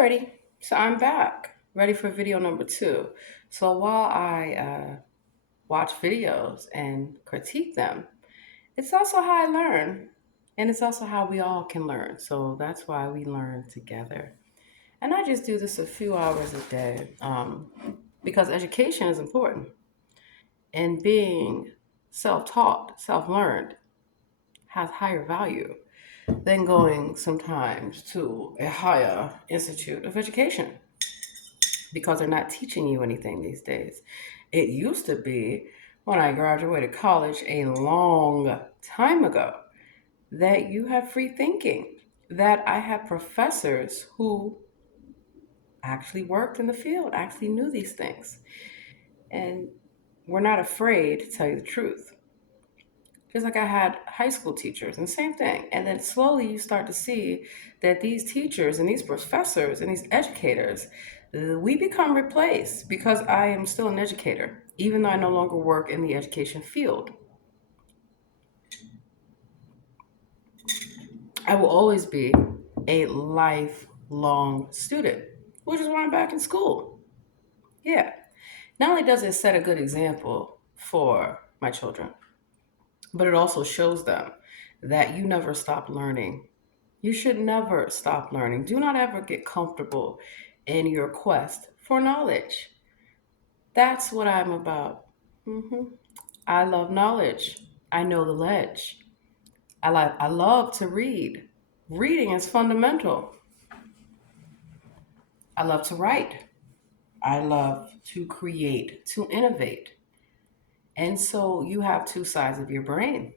Alrighty, so I'm back, ready for video number two. So while I watch videos and critique them, it's also how I learn, and it's also how we all can learn. So that's why we learn together. And I just do this a few hours a day because education is important, and being self-taught, self-learned has higher value than going sometimes to a higher institute of education, because they're not teaching you anything these days. It used to be when I graduated college a long time ago that you had free thinking, that I had professors who actually worked in the field, actually knew these things, and were not afraid to tell you the truth. Just like I had high school teachers, and same thing. And then slowly you start to see that these teachers and these professors and these educators, we become replaced because I am still an educator, even though I no longer work in the education field. I will always be a lifelong student, which is why I'm back in school. Yeah. Not only does it set a good example for my children, but it also shows them that you never stop learning. You should never stop learning. Do not ever get comfortable in your quest for knowledge. That's what I'm about. I love knowledge. I know the ledge. I love to read. Reading is fundamental. I love to write. I love to create, to innovate. And so you have two sides of your brain.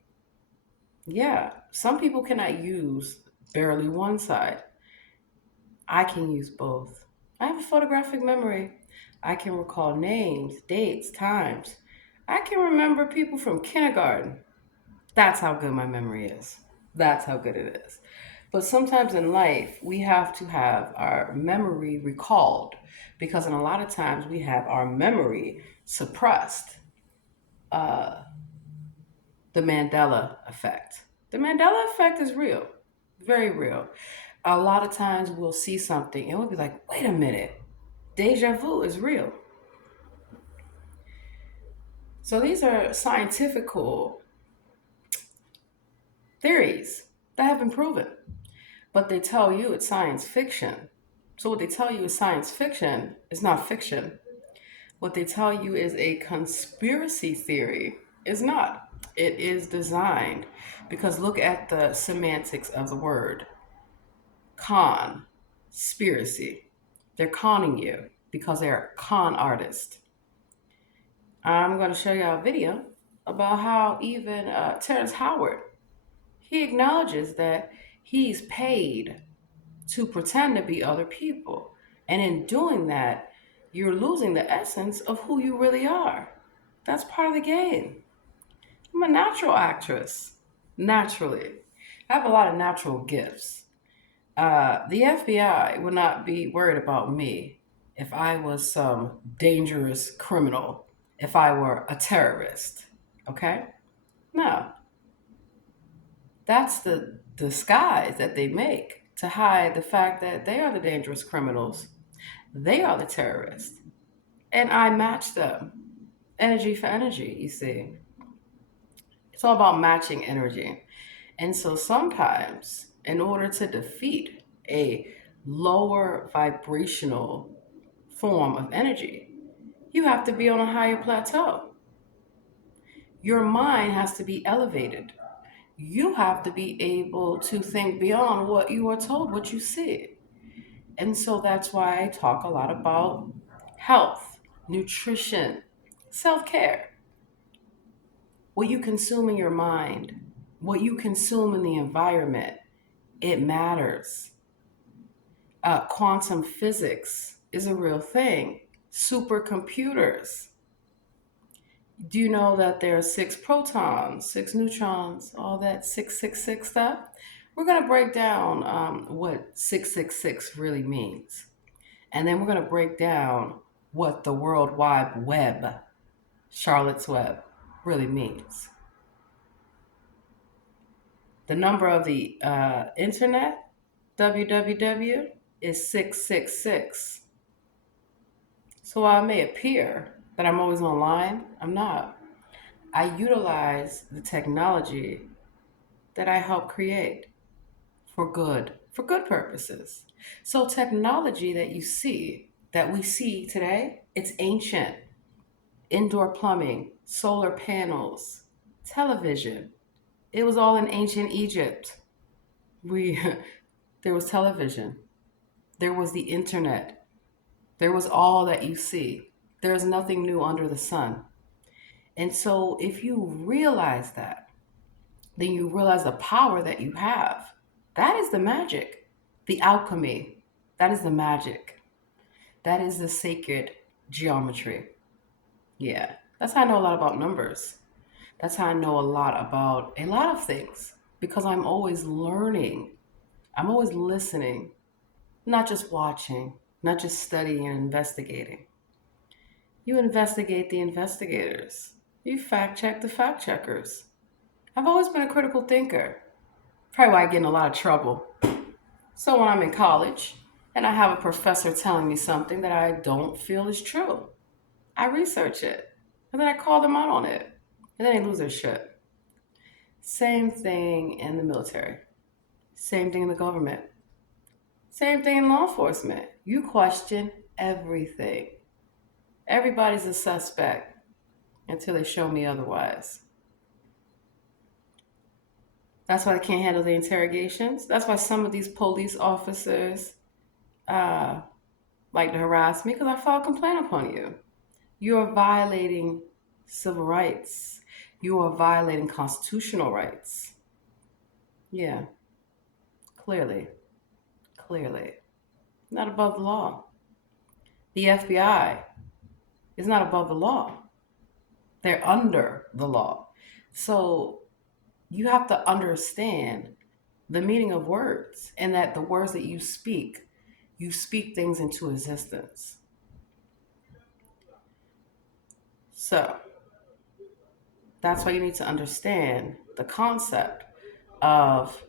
Yeah, some people cannot use barely one side. I can use both. I have a photographic memory. I can recall names, dates, times. I can remember people from kindergarten. That's how good my memory is. That's how good it is. But sometimes in life, we have to have our memory recalled because, in a lot of times, we have our memory suppressed. Uh, the Mandela effect. The Mandela effect is real, very real. A lot of times we'll see something and we'll be like, wait a minute, deja vu is real. So these are scientifical theories that have been proven, but they tell you it's science fiction. So what they tell you is science fiction is not fiction. What they tell you is a conspiracy theory is not. It is designed because look at the semantics of the word con, spiracy. They're conning you because they're con artists. I'm going to show you a video about how even Terrence Howard, he acknowledges that he's paid to pretend to be other people. And in doing that, you're losing the essence of who you really are. That's part of the game. I'm a natural actress, naturally. I have a lot of natural gifts. The FBI would not be worried about me if I was some dangerous criminal, if I were a terrorist. Okay? No, that's the disguise that they make to hide the fact that they are the dangerous criminals. They are the terrorists. And I match them. Energy for energy, you see. It's all about matching energy. And so sometimes, in order to defeat a lower vibrational form of energy, you have to be on a higher plateau. Your mind has to be elevated. You have to be able to think beyond what you are told, what you see. And so that's why I talk a lot about health, nutrition, self care, what you consume in your mind, what you consume in the environment. It matters. Quantum physics is a real thing. Supercomputers. Do you know that there are six protons, six neutrons, all that 666 stuff? We're going to break down what 666 really means. And then we're going to break down what the World Wide Web, Charlotte's Web, really means. The number of the internet, www, is 666. So while it may appear that I'm always online, I'm not. I utilize the technology that I help create for good purposes. So technology that we see today, it's ancient. Indoor plumbing, solar panels, television. It was all in ancient Egypt. We there was television. There was the internet. There was all that you see. There's nothing new under the sun. And so if you realize that, then you realize the power that you have. That is the magic. The alchemy. That is the magic. That is the sacred geometry. Yeah. That's how I know a lot about numbers. That's how I know a lot about a lot of things because I'm always learning. I'm always listening, not just watching, not just studying and investigating. You investigate the investigators. You fact check the fact checkers. I've always been a critical thinker. Probably why I get in a lot of trouble. So when I'm in college and I have a professor telling me something that I don't feel is true, I research it and then I call them out on it. And then they lose their shit. Same thing in the military. Same thing in the government. Same thing in law enforcement. You question everything. Everybody's a suspect until they show me otherwise. That's why they can't handle the interrogations. That's why some of these police officers uh, like to harass me because I file a complaint upon you. You are violating civil rights. You are violating constitutional rights. Yeah, clearly, clearly. Not above the law. The FBI is not above the law. They're under the law. So you have to understand the meaning of words and that the words that you speak things into existence. So that's why you need to understand the concept of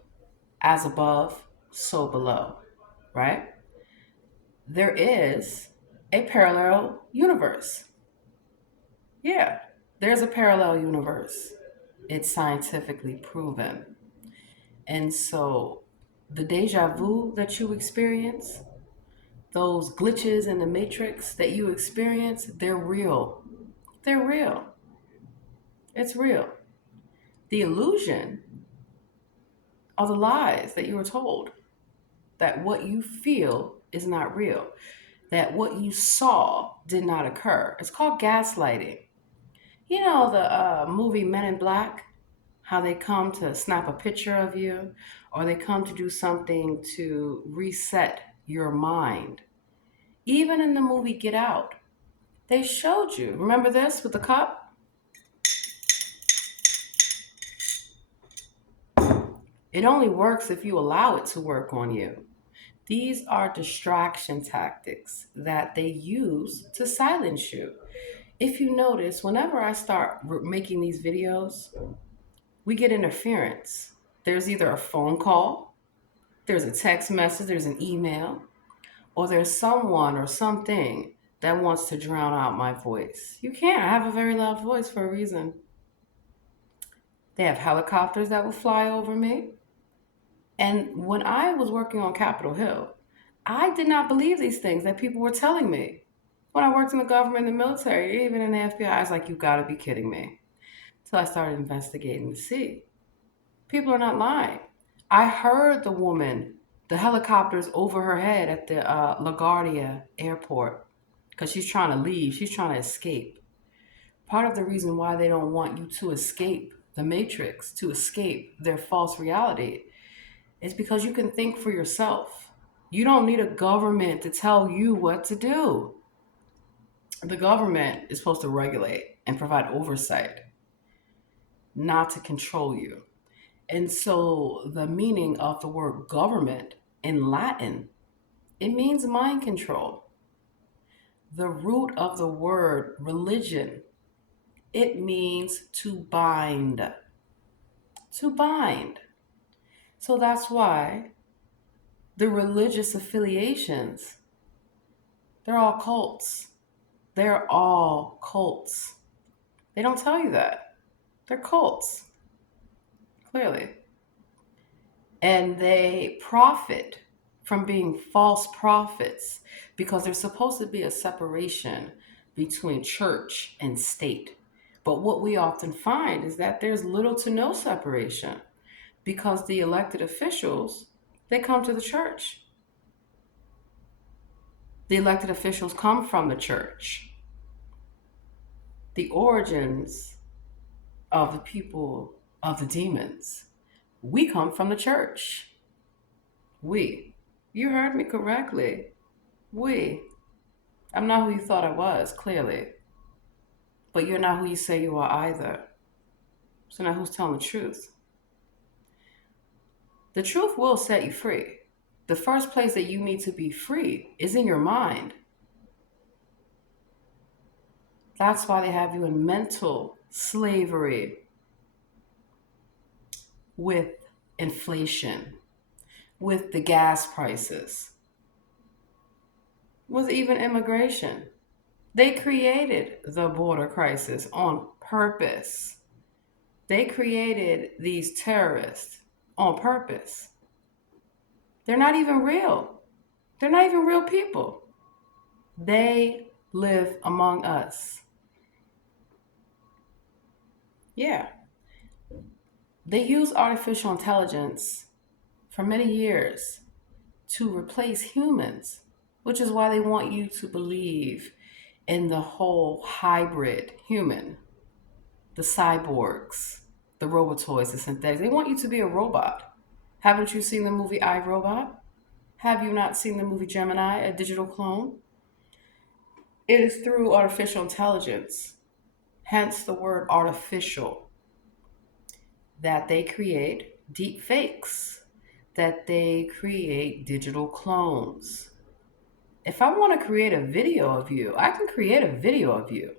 as above, so below, right? There is a parallel universe. Yeah, there's a parallel universe. It's scientifically proven. And so the deja vu that you experience, those glitches in the matrix that you experience, they're real. They're real. It's real. The illusion are the lies that you were told that what you feel is not real, that what you saw did not occur. It's called gaslighting. You know the movie Men in Black, how they come to snap a picture of you or they come to do something to reset your mind. Even in the movie Get Out, they showed you. Remember this with the cup? It only works if you allow it to work on you. These are distraction tactics that they use to silence you. If you notice, whenever I start making these videos, we get interference. There's either a phone call, there's a text message, there's an email, or there's someone or something that wants to drown out my voice. You can't. I have a very loud voice for a reason. They have helicopters that will fly over me. And when I was working on Capitol Hill, I did not believe these things that people were telling me. When I worked in the government, the military, even in the FBI, I was like, you gotta be kidding me. Till I started investigating to see. People are not lying. I heard the helicopters over her head at the LaGuardia airport because she's trying to leave. She's trying to escape. Part of the reason why they don't want you to escape the matrix, to escape their false reality, is because you can think for yourself. You don't need a government to tell you what to do. The government is supposed to regulate and provide oversight, not to control you. And so the meaning of the word government in Latin, it means mind control. The root of the word religion, it means to bind. To bind. So that's why The religious affiliations, they're all cults. They're all cults. They don't tell you that. They're cults, clearly. And they profit from being false prophets because there's supposed to be a separation between church and state. But what we often find is that there's little to no separation because the elected officials, they come to the church. The elected officials come from the church. The origins of the people of the demons, we come from the church. We. You heard me correctly. We. I'm not who you thought I was, clearly. But you're not who you say you are either. So now who's telling the truth? The truth will set you free. The first place that you need to be free is in your mind. That's why they have you in mental slavery with inflation, with the gas prices, with even immigration. They created the border crisis on purpose. They created these terrorists on purpose. They're not even real. They're not even real people. They live among us. Yeah. They use artificial intelligence for many years to replace humans, which is why they want you to believe in the whole hybrid human, the cyborgs, the robotoids, the synthetics. They want you to be a robot. Haven't you seen the movie I, Robot? Have you not seen the movie Gemini, a digital clone? It is through artificial intelligence, hence the word artificial, that they create deep fakes, that they create digital clones. If I want to create a video of you, I can create a video of you.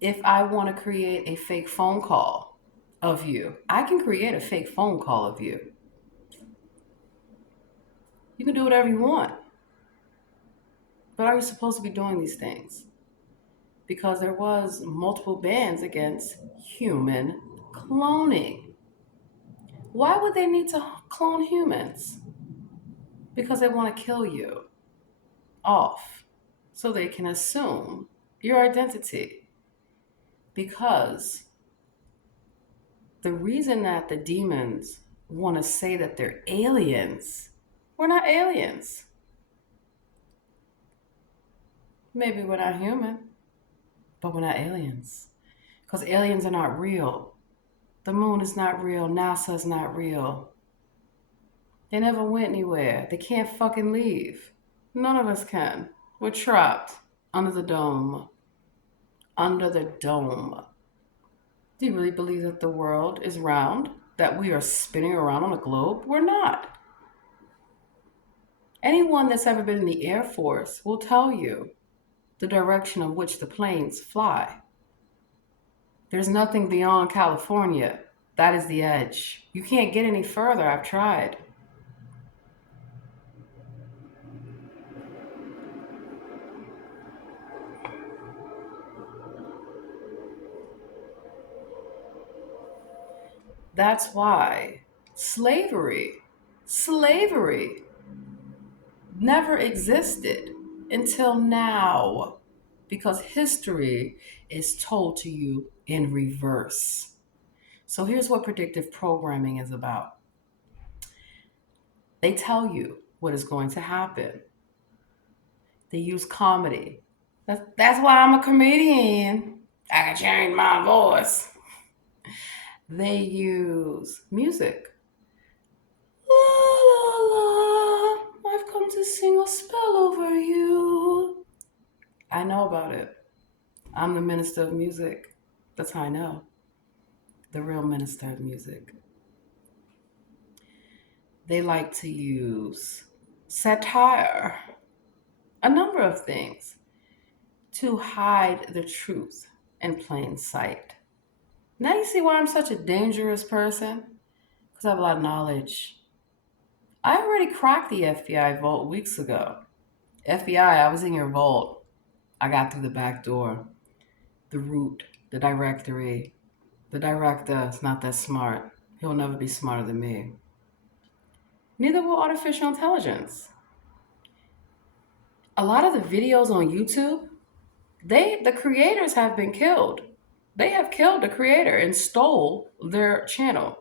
If I want to create a fake phone call of you, I can create a fake phone call of you. You can do whatever you want. But are you supposed to be doing these things? Because there was multiple bans against human cloning. Why would they need to clone humans? Because they want to kill you off so they can assume your identity. Because the reason that the demons want to say that they're aliens, we're not aliens. Maybe we're not human, but we're not aliens. Because aliens are not real. The moon is not real. NASA is not real. They never went anywhere. They can't fucking leave. None of us can. We're trapped under the dome. Under the dome. Do you really believe that the world is round? That we are spinning around on a globe? We're not. Anyone that's ever been in the Air Force will tell you the direction of which the planes fly. There's nothing beyond California. That is the edge. You can't get any further. I've tried. That's why slavery never existed until now, because history is told to you in reverse. So here's what predictive programming is about. They tell you what is going to happen. They use comedy. That's why I'm a comedian. I can change my voice. They use music. La la la, I've come to sing a spell over you. I know about it. I'm the minister of music. That's how I know. The real minister of music. They like to use satire, a number of things, to hide the truth in plain sight. Now you see why I'm such a dangerous person? Because I have a lot of knowledge. I already cracked the FBI vault weeks ago. FBI, I was in your vault. I got through the back door, the root, the directory. The director is not that smart. He'll never be smarter than me. Neither will artificial intelligence. A lot of the videos on YouTube, the creators have been killed. They have killed the creator and stole their channel.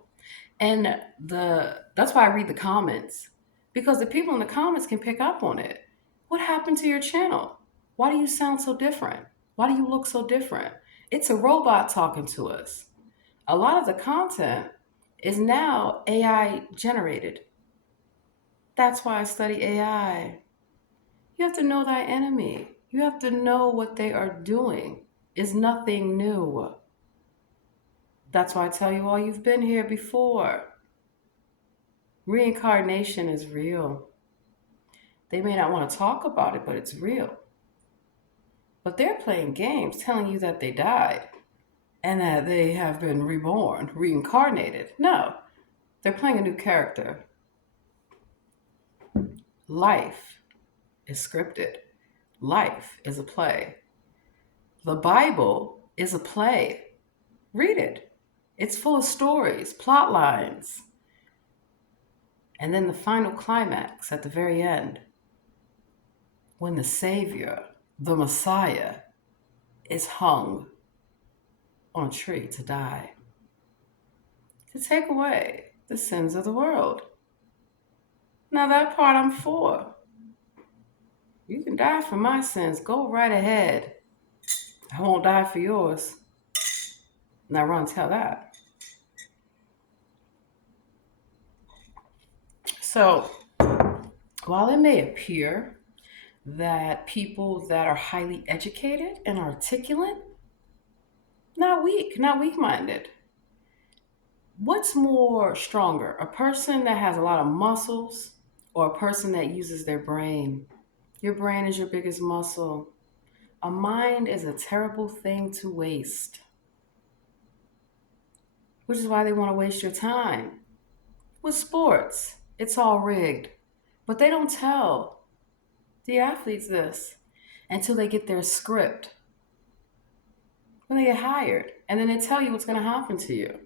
And that's why I read the comments, because the people in the comments can pick up on it. What happened to your channel? Why do you sound so different? Why do you look so different? It's a robot talking to us. A lot of the content is now AI generated. That's why I study AI. You have to know thy enemy. You have to know what they are doing. It's nothing new. That's why I tell you all, you've been here before. Reincarnation is real. They may not want to talk about it, but it's real. But they're playing games telling you that they died and that they have been reborn, reincarnated. No, they're playing a new character. Life is scripted. Life is a play. The Bible is a play. Read it. It's full of stories, plot lines, and then the final climax at the very end, when the Savior, the Messiah, is hung on a tree to die, to take away the sins of the world. Now, that part I'm for. You can die for my sins. Go right ahead. I won't die for yours. Now, run, tell that. So, while it may appear that people that are highly educated and articulate, not weak minded, what's more stronger? A person that has a lot of muscles or a person that uses their brain? Your brain is your biggest muscle. A mind is a terrible thing to waste, which is why they want to waste your time. With sports, it's all rigged, but they don't tell the athletes this until they get their script, when they get hired, and then they tell you what's going to happen to you.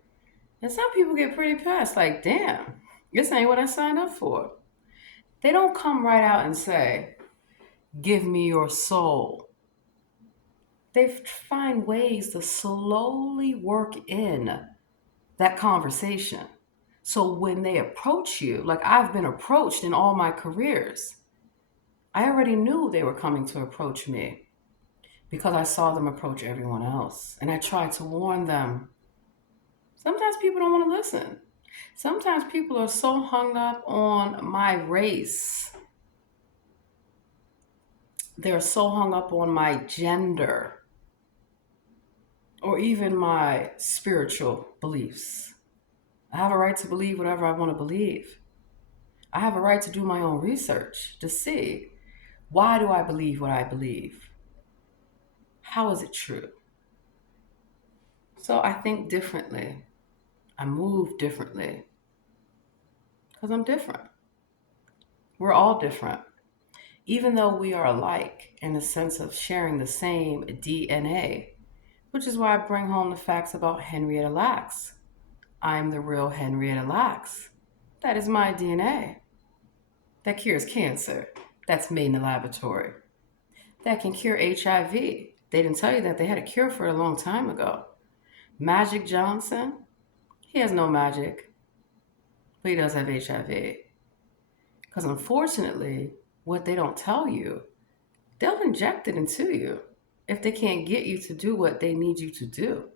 And some people get pretty pissed, like, damn, this ain't what I signed up for. They don't come right out and say, give me your soul. They find ways to slowly work in that conversation. So when they approach you, like I've been approached in all my careers, I already knew they were coming to approach me because I saw them approach everyone else. And I tried to warn them. Sometimes people don't want to listen. Sometimes people are so hung up on my race. They're so hung up on my gender or even my spiritual beliefs. I have a right to believe whatever I want to believe. I have a right to do my own research to see, why do I believe what I believe? How is it true? So I think differently. I move differently because I'm different. We're all different. Even though we are alike in the sense of sharing the same DNA, which is why I bring home the facts about Henrietta Lacks. I'm the real Henrietta Lacks. That is my DNA. That cures cancer. That's made in the laboratory. That can cure HIV. They didn't tell you that they had a cure for it a long time ago. Magic Johnson, he has no magic, but he does have HIV. Because unfortunately, what they don't tell you, they'll inject it into you if they can't get you to do what they need you to do.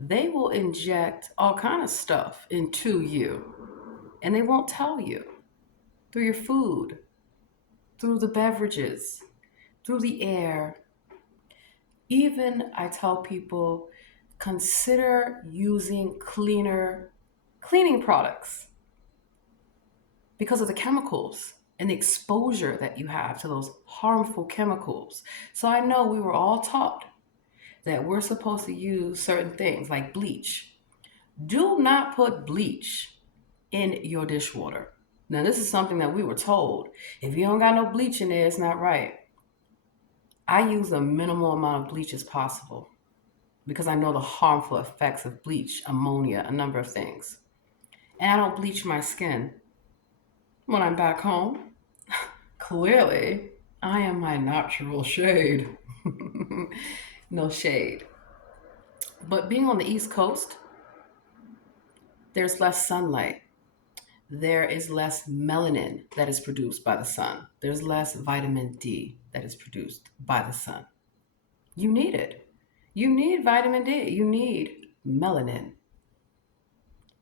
They will inject all kind of stuff into you, and they won't tell you, through your food, through the beverages, through the air. Even I tell people, consider using cleaning products because of the chemicals and the exposure that you have to those harmful chemicals. So I know we were all taught that we're supposed to use certain things like bleach. Do not put bleach in your dishwater. Now, this is something that we were told. If you don't got no bleach in there, it's not right. I use a minimal amount of bleach as possible because I know the harmful effects of bleach, ammonia, a number of things. And I don't bleach my skin when I'm back home. Clearly, I am my natural shade. No shade. But being on the East Coast, there's less sunlight. There is less melanin that is produced by the sun. There's less vitamin D that is produced by the sun. You need it. You need vitamin D. You need melanin.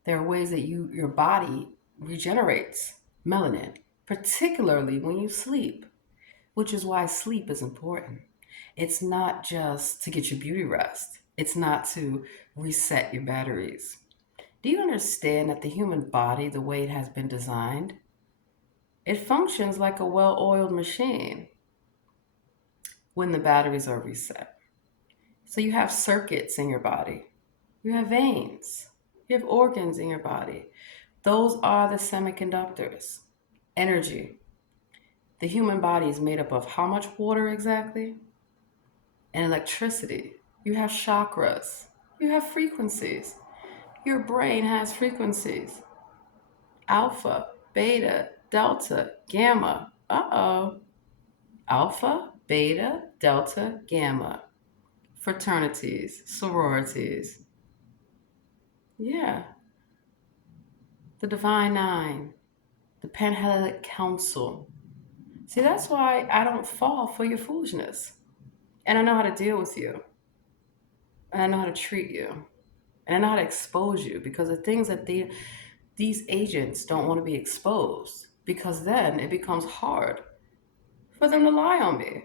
There are ways that your body regenerates melanin, particularly when you sleep, which is why sleep is important. It's not just to get your beauty rest. It's not to reset your batteries. Do you understand that the human body, the way it has been designed, it functions like a well-oiled machine when the batteries are reset. So you have circuits in your body. You have veins. You have organs in your body. Those are the semiconductors. Energy. The human body is made up of how much water exactly? And electricity. You have chakras. You have frequencies. Your brain has frequencies. Alpha, beta, delta, gamma. Uh-oh. Alpha, beta, delta, gamma. Fraternities, sororities. Yeah. The Divine Nine, the Panhellenic Council. See, that's why I don't fall for your foolishness. And I know how to deal with you. And I know how to treat you. And I know how to expose you because the things that these agents don't want to be exposed because then it becomes hard for them to lie on me.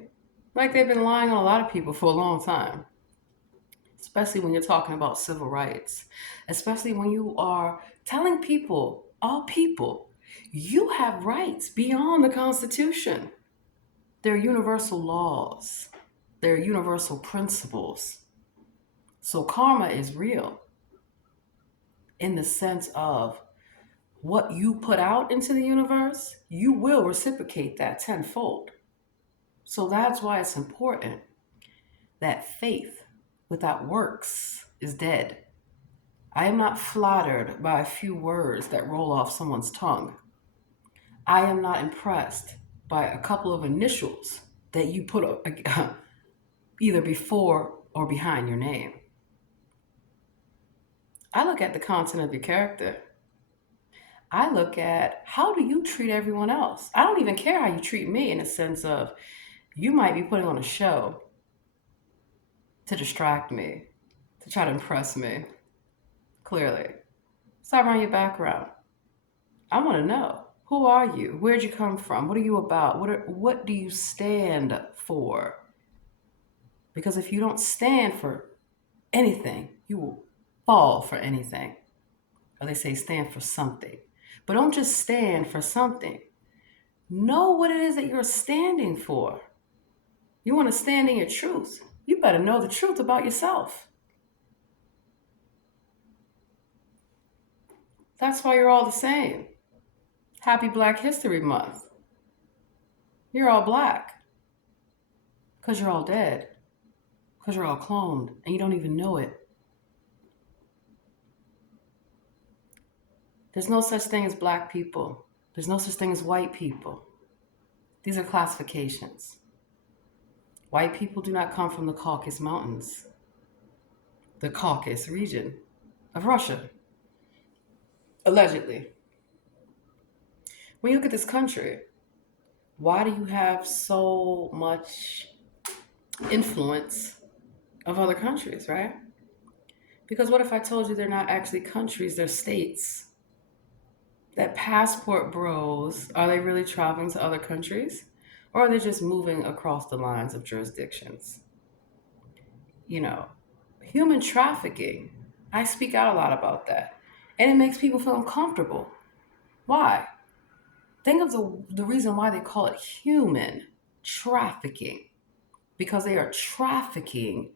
Like they've been lying on a lot of people for a long time, especially when you're talking about civil rights, especially when you are telling people, all people, you have rights beyond the Constitution. They're universal laws, they're universal principles. So karma is real in the sense of what you put out into the universe, you will reciprocate that tenfold. So that's why it's important that faith without works is dead. I am not flattered by a few words that roll off someone's tongue. I am not impressed by a couple of initials that you put either before or behind your name. I look at the content of your character. I look at how do you treat everyone else. I don't even care how you treat me in the sense of you might be putting on a show to distract me, to try to impress me, clearly. So I run your background. I want to know who are you? Where'd you come from? What are you about? What do you stand for? Because if you don't stand for anything, you will fall for anything. Or they say stand for something. But don't just stand for something. Know what it is that you're standing for. You want to stand in your truth. You better know the truth about yourself. That's why you're all the same. Happy Black History Month. You're all black because you're all dead, because you're all cloned and you don't even know it. There's no such thing as black people. There's no such thing as white people. These are classifications. White people do not come from the Caucasus Mountains, the Caucasus region of Russia, allegedly. When you look at this country, why do you have so much influence of other countries, right? Because what if I told you they're not actually countries, they're states? That passport bros, are they really traveling to other countries? Or are they just moving across the lines of jurisdictions? You know, human trafficking, I speak out a lot about that. And it makes people feel uncomfortable. Why? Think of the reason why they call it human trafficking. Because they are trafficking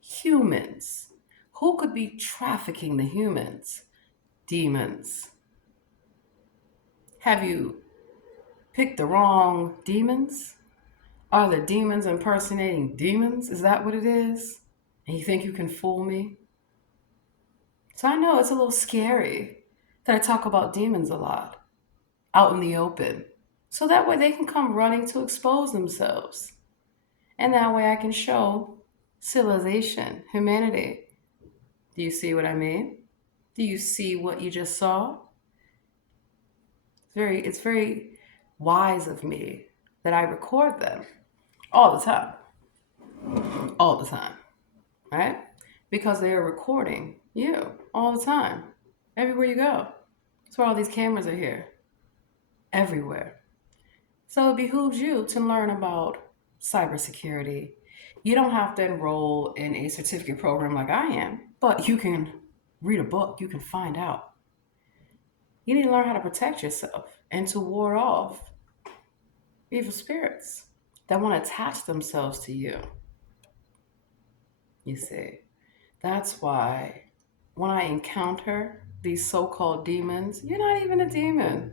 humans. Who could be trafficking the humans? Demons. Have you picked the wrong demons? Are the demons impersonating demons? Is that what it is? And you think you can fool me? So I know it's a little scary that I talk about demons a lot out in the open. So that way they can come running to expose themselves. And that way I can show civilization, humanity. Do you see what I mean? Do you see what you just saw? It's very wise of me that I record them all the time. All the time. Right? Because they are recording you all the time. Everywhere you go. That's why all these cameras are here. Everywhere. So it behooves you to learn about cybersecurity. You don't have to enroll in a certificate program like I am, but you can read a book, you can find out. You need to learn how to protect yourself and to ward off evil spirits that want to attach themselves to you. You see, that's why when I encounter these so called demons, you're not even a demon.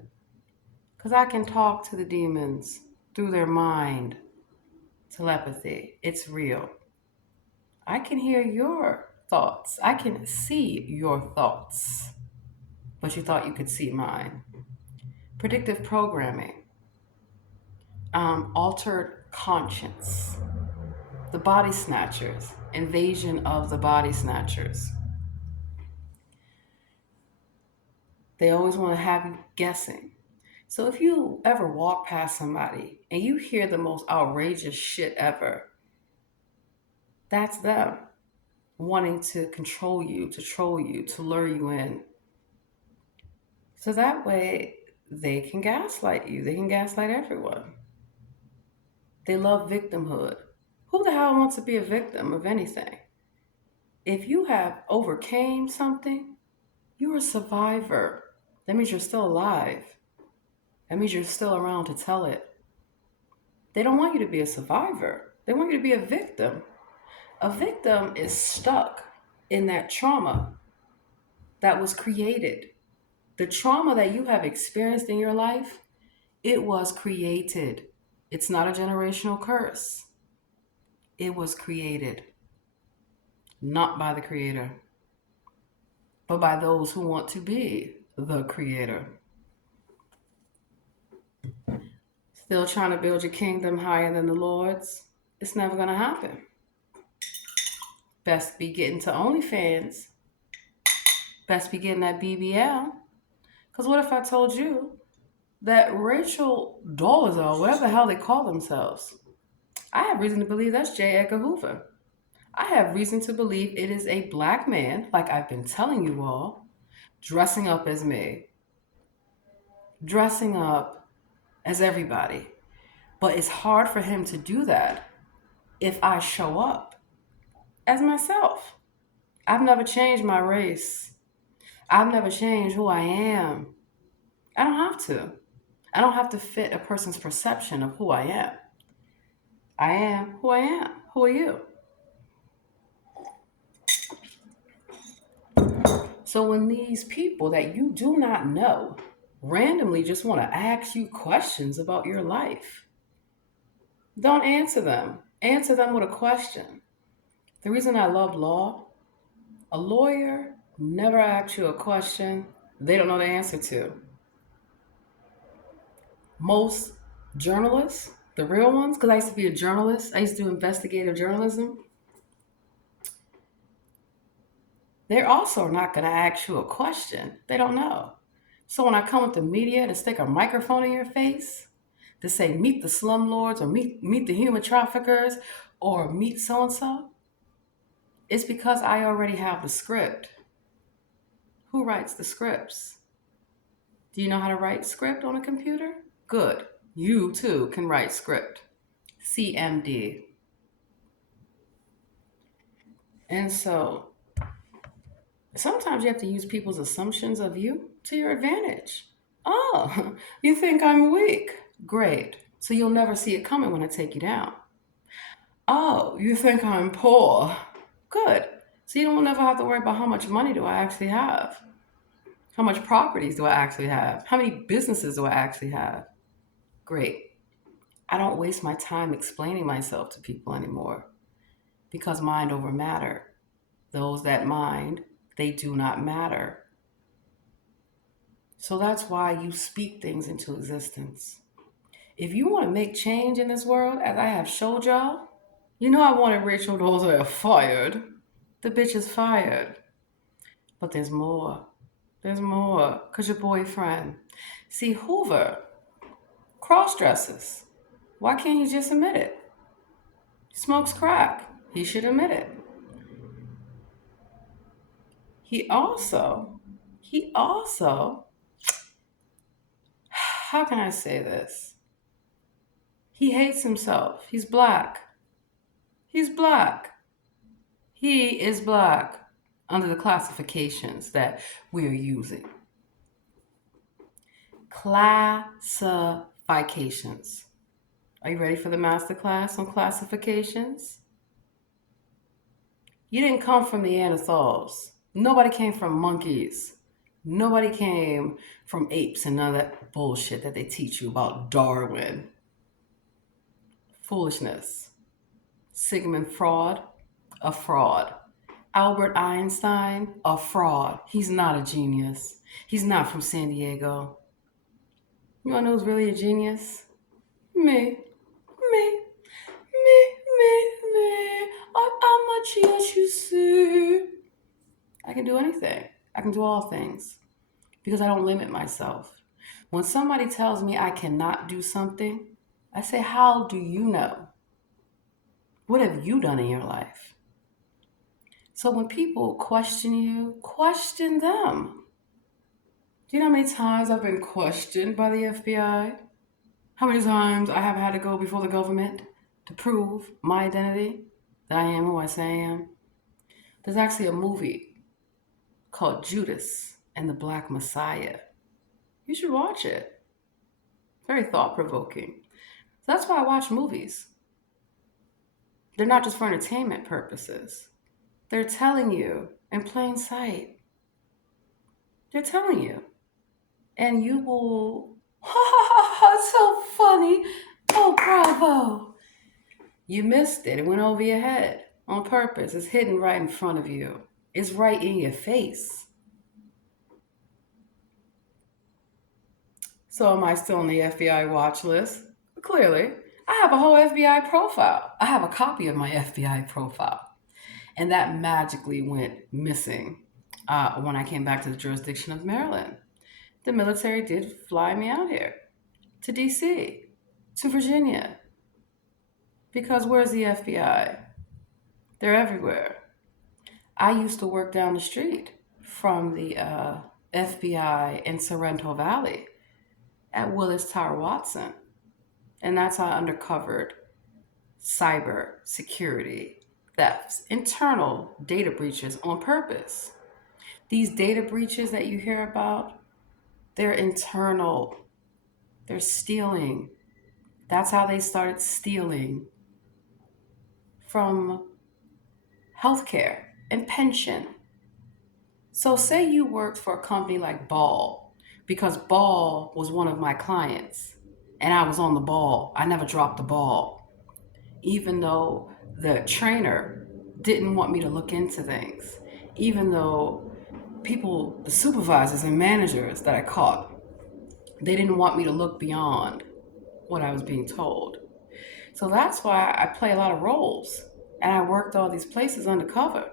Because I can talk to the demons through their mind. Telepathy, it's real. I can hear your thoughts. I can see your thoughts. But you thought you could see mine. Predictive programming, altered conscience, the body snatchers, invasion of the body snatchers. They always want to have you guessing. So if you ever walk past somebody and you hear the most outrageous shit ever, that's them wanting to control you, to troll you, to lure you in. So that way they can gaslight you. They can gaslight everyone. They love victimhood. Who the hell wants to be a victim of anything? If you have overcame something, you're a survivor. That means you're still alive. That means you're still around to tell it. They don't want you to be a survivor. They want you to be a victim. A victim is stuck in that trauma that was created. The trauma that you have experienced in your life, it was created. It's not a generational curse. It was created, not by the creator, but by those who want to be the creator. Still trying to build your kingdom higher than the Lord's? It's never going to happen. Best be getting to OnlyFans. Best be getting that BBL. Because what if I told you that Rachel Dolezal, whatever the hell they call themselves, I have reason to believe that's J. Edgar Hoover. I have reason to believe it is a black man, like I've been telling you all, dressing up as me, dressing up as everybody. But it's hard for him to do that if I show up as myself. I've never changed my race. I've never changed who I am. I don't have to. I don't have to fit a person's perception of who I am. I am who I am. Who are you? So when these people that you do not know randomly just want to ask you questions about your life, don't answer them. Answer them with a question. The reason I love law, a lawyer never asks you a question they don't know the answer to. Most journalists, the real ones, because I used to be a journalist, I used to do investigative journalism, they're also not going to ask you a question they don't know. So when I come with the media to stick a microphone in your face, to say meet the slumlords or meet the human traffickers or meet so and so, it's because I already have the script. Who writes the scripts? Do you know how to write script on a computer? Good. You too can write script. CMD. And so sometimes you have to use people's assumptions of you to your advantage. Oh, you think I'm weak? Great. So you'll never see it coming when I take you down. Oh, you think I'm poor? Good. So you don't never have to worry about how much money do I actually have. How much properties do I actually have? How many businesses do I actually have? Great. I don't waste my time explaining myself to people anymore because mind over matter. Those that mind, they do not matter. So that's why you speak things into existence. If you want to make change in this world, as I have showed y'all, you know I wanted Rachel Dolezal fired. The bitch is fired. But there's more. There's more. Because your boyfriend. See, Hoover cross dresses. Why can't he just admit it? He smokes crack. He should admit it. He also, how can I say this? He hates himself. He's black. He's black. He is black under the classifications that we're using. Classifications. Are you ready for the master class on classifications? You didn't come from the Neanderthals. Nobody came from monkeys. Nobody came from apes and none of that bullshit that they teach you about Darwin. Foolishness. Sigmund Freud, a fraud. Albert Einstein, a fraud. He's not a genius. He's not from San Diego. You wanna know who's really a genius? Me. Me. Me. I'm a genius, you see. I can do anything. I can do all things because I don't limit myself. When somebody tells me I cannot do something, I say, how do you know? What have you done in your life? So when people question you, question them. Do you know how many times I've been questioned by the FBI? How many times I have had to go before the government to prove my identity, that I am who I say I am? There's actually a movie called Judas and the Black Messiah. You should watch it. Very thought-provoking. So that's why I watch movies. They're not just for entertainment purposes. They're telling you in plain sight. They're telling you. And you will, it's so funny. Oh, bravo. You missed it. It went over your head on purpose. It's hidden right in front of you. It's right in your face. So am I still on the FBI watch list? Clearly. I have a whole FBI profile. I have a copy of my FBI profile. And that magically went missing when I came back to the jurisdiction of Maryland. The military did fly me out here to DC, to Virginia. Because where's the FBI? They're everywhere. I used to work down the street from the FBI in Sorrento Valley at Willis Tower Watson. And that's how I uncovered cyber security thefts, internal data breaches on purpose. These data breaches that you hear about, they're internal. They're stealing. That's how they started stealing from healthcare and pension. So say you worked for a company like Ball, because Ball was one of my clients and I was on the ball. I never dropped the ball, even though the trainer didn't want me to look into things, even though people, the supervisors and managers that I caught, they didn't want me to look beyond what I was being told. So that's why I play a lot of roles and I worked all these places undercover.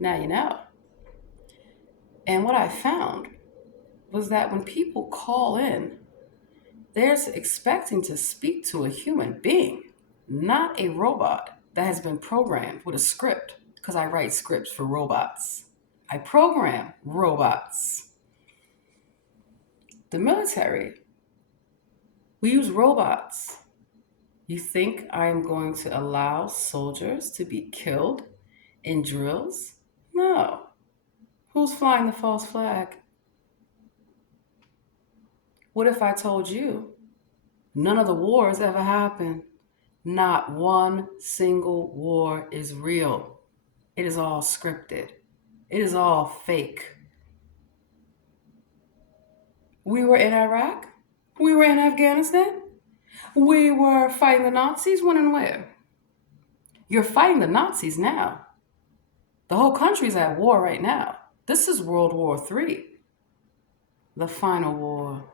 Now you know. And what I found was that when people call in, they're expecting to speak to a human being, not a robot that has been programmed with a script, because I write scripts for robots. I program robots. The military, we use robots. You think I am going to allow soldiers to be killed in drills? No. Who's flying the false flag? What if I told you none of the wars ever happened? Not one single war is real. It is all scripted. It is all fake. We were in Iraq. We were in Afghanistan. We were fighting the Nazis. When and where? You're fighting the Nazis now. The whole country's at war right now. This is World War III, the final war,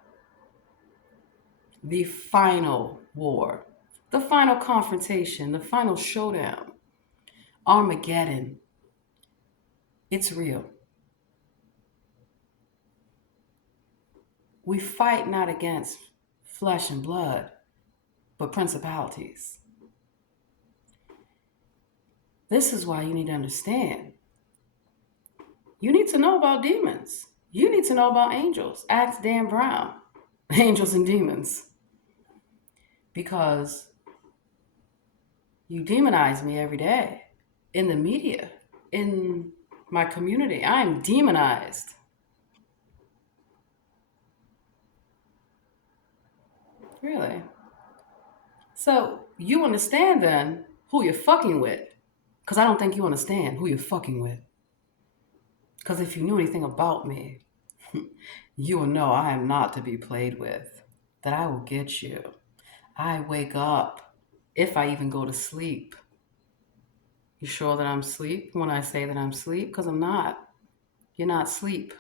the final war, the final confrontation, the final showdown, Armageddon. It's real. We fight not against flesh and blood, but principalities. This is why you need to understand. You need to know about demons. You need to know about angels. Ask Dan Brown, angels and demons. Because you demonize me every day in the media, in my community. I am demonized. Really? So you understand then who you're fucking with. Because I don't think you understand who you're fucking with. Because if you knew anything about me, you will know I am not to be played with. That I will get you. I wake up if I even go to sleep. You sure that I'm asleep when I say that I'm asleep? Because I'm not. You're not asleep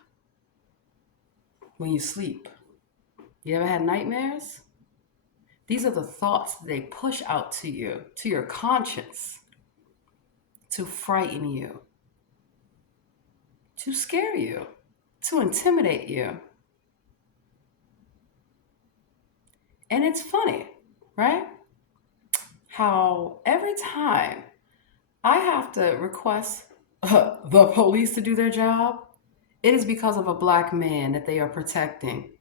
when you sleep. You ever had nightmares? These are the thoughts that they push out to you, to your conscience, to frighten you, to scare you, to intimidate you. And it's funny, right? How every time I have to request the police to do their job, it is because of a black man that they are protecting.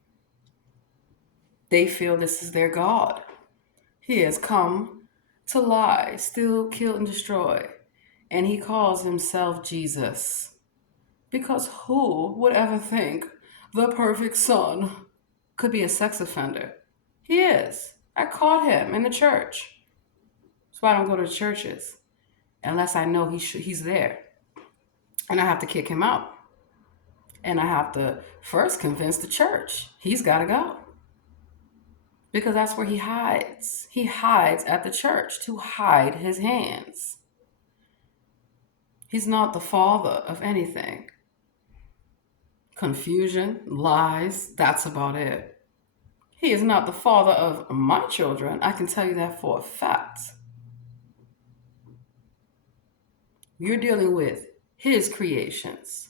They feel this is their God. He has come to lie, steal, kill, and destroy. And he calls himself Jesus. Because who would ever think the perfect son could be a sex offender? He is. I caught him in the church. That's why I don't go to churches unless I know he's there. And I have to kick him out. And I have to first convince the church he's got to go. Because that's where he hides. He hides at the church to hide his hands. He's not the father of anything. Confusion, lies, that's about it. He is not the father of my children. I can tell you that for a fact. You're dealing with his creations.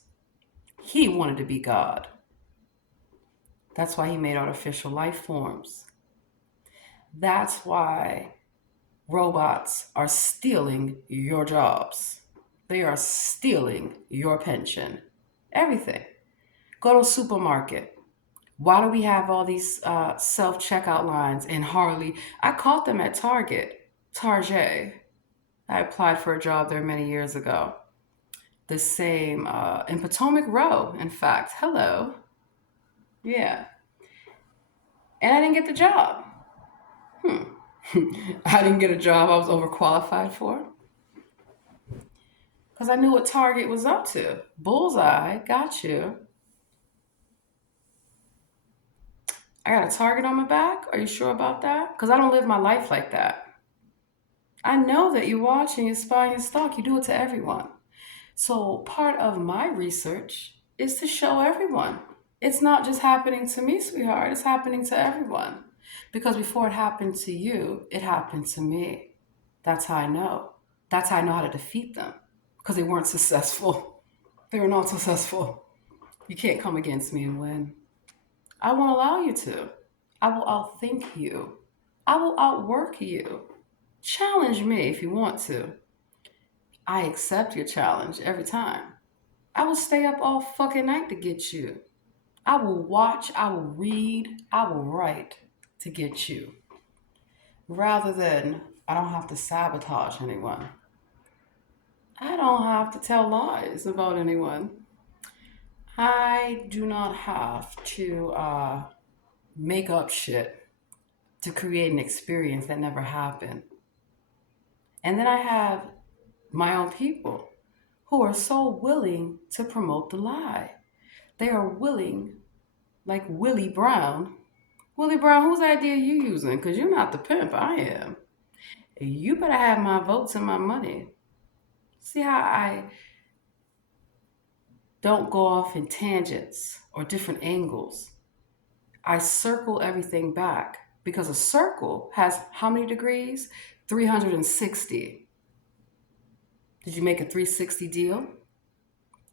He wanted to be God. That's why he made artificial life forms. That's why robots are stealing your jobs. They are stealing your pension. Everything. Go to a supermarket. Why do we have all these self-checkout lines in Harley? I caught them at Target. I applied for a job there many years ago. The same in Potomac Row, in fact. Hello. Yeah. And I didn't get the job. I didn't get a job I was overqualified for. Because I knew what Target was up to. Bullseye, got you. I got a target on my back? Are you sure about that? Because I don't live my life like that. I know that you watch and you spy and you stalk. You do it to everyone. So part of my research is to show everyone. It's not just happening to me, sweetheart. It's happening to everyone. Because before it happened to you, it happened to me. That's how I know. That's how I know how to defeat them. Because they weren't successful. They were not successful. You can't come against me and win. I won't allow you to. I will outthink you. I will outwork you. Challenge me if you want to. I accept your challenge every time. I will stay up all fucking night to get you. I will watch, I will read, I will write to get you. Rather than I don't have to sabotage anyone. I don't have to tell lies about anyone. I do not have to make up shit to create an experience that never happened. And then I have my own people who are so willing to promote the lie. They are willing like Willie Brown. Willie Brown, whose idea you using? Because you're not the pimp, I am. You better have my votes and my money. See how I don't go off in tangents or different angles. I circle everything back because a circle has how many degrees? 360. Did you make a 360 deal?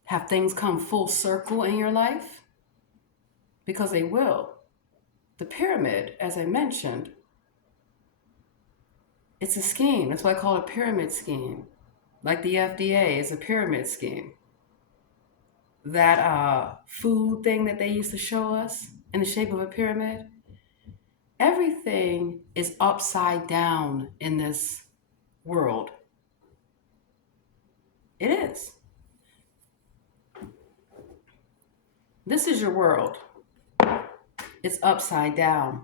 Have things come full circle in your life? Because they will. The pyramid, as I mentioned, it's a scheme. That's why I call it a pyramid scheme. Like the FDA is a pyramid scheme. That food thing that they used to show us in the shape of a pyramid, everything is upside down in this world. It is. This is your world. It's upside down.